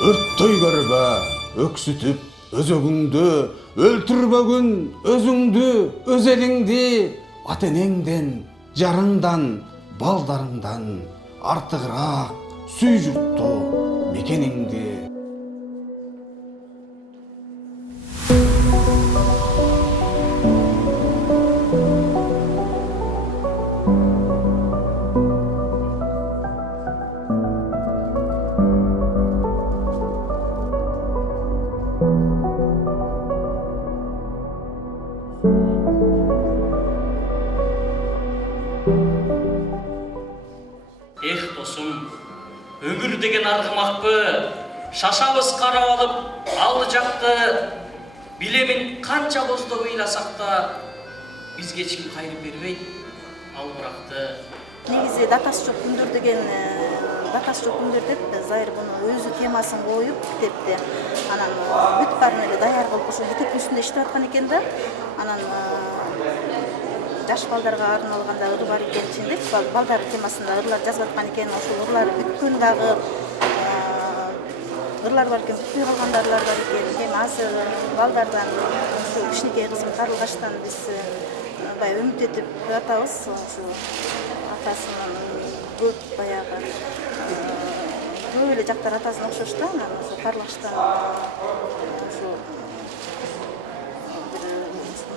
Өрттөй көрбө, өксүтүп өзөгүңдү, өлтүрбөгүн өзүңдү, өз элиңди, ата энеңден, жарыңдан, балдарыңдан артыгыраак сүй журтту, мекениңди. Эх досум, өмүр деген аргымакпы, шашабыз карап алып, алды жакты, билемин канча боздоп ыйласак да, бизге эч ким кайрып бербейт, ал буракты. Негизи датасы жок күндөр деген, датасы жок күндөр деп Зайыр буну өзү темасын коюп китепте. Анан бүт баарын эле даяр кылып ошо китептин үстүндө иштеп аткан экен да. Анан жаш балдарга арналган да ыр бар экен ичинде, балдар темасында ырлар жазып аткан экен, ошол ырлар бүткөн дагы ырлар бар экен, бүтпөй калган ырлар бар экен. Эми азыр балдардан ушу кичинекей кызым Карлыгаштан биз баягы үмүт этип атабыз, ушу атасынын көп баягы көп эле жактар атасына окшош да, анан ушу Карлыгаштан ушу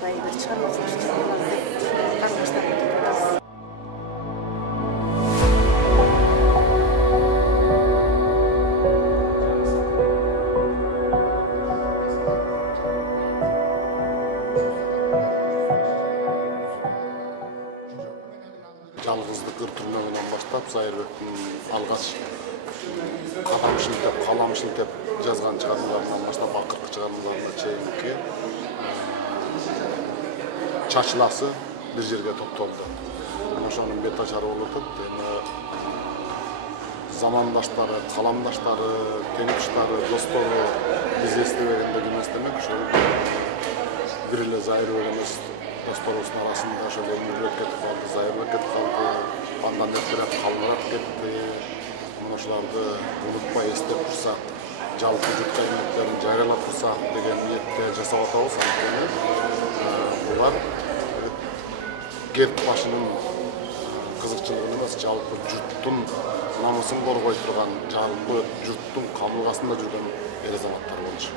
bir çıkarmak kardeşler Жалгыздык ыртырмагынан баштап Зайырбектин алгач калам шилтеп жазган чыгармаларынан баштап акыркы чыгармаларына чейинки чачыласы бир жерге топтолду. Ошонун бет ачары болуп атат. Эми замандаштары, каламдаштары, теңдештери, достору биз эстебегенде ким эстемек, ошо бир эле Зайырбек эмес досторубуздун арасында ошо Эмирбек кетип калды, Зайырбек кетип калды, андан эртерээк Калмурат кетти. Ошолорду унутпай эстеп турсак, жалпы журт кызматтерин жарыялап турсак деген ниетте жасап атабыз. Анткени булар герт башынын кызыкчылыгын эмес, жалпы журттун намысын коргой турган, жалпы журттун камылгасында жүргөн эр азаматтар болчу.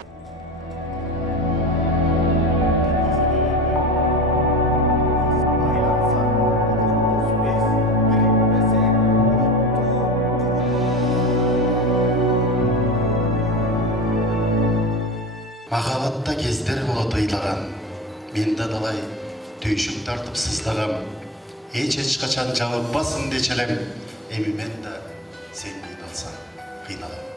Махабатта кездер болот ыйлаган, мен да далай түйшүк тартып сыздагам. Эч качан жабылбасын дечелем, эми мен да сен кыйналсаң кыйналам.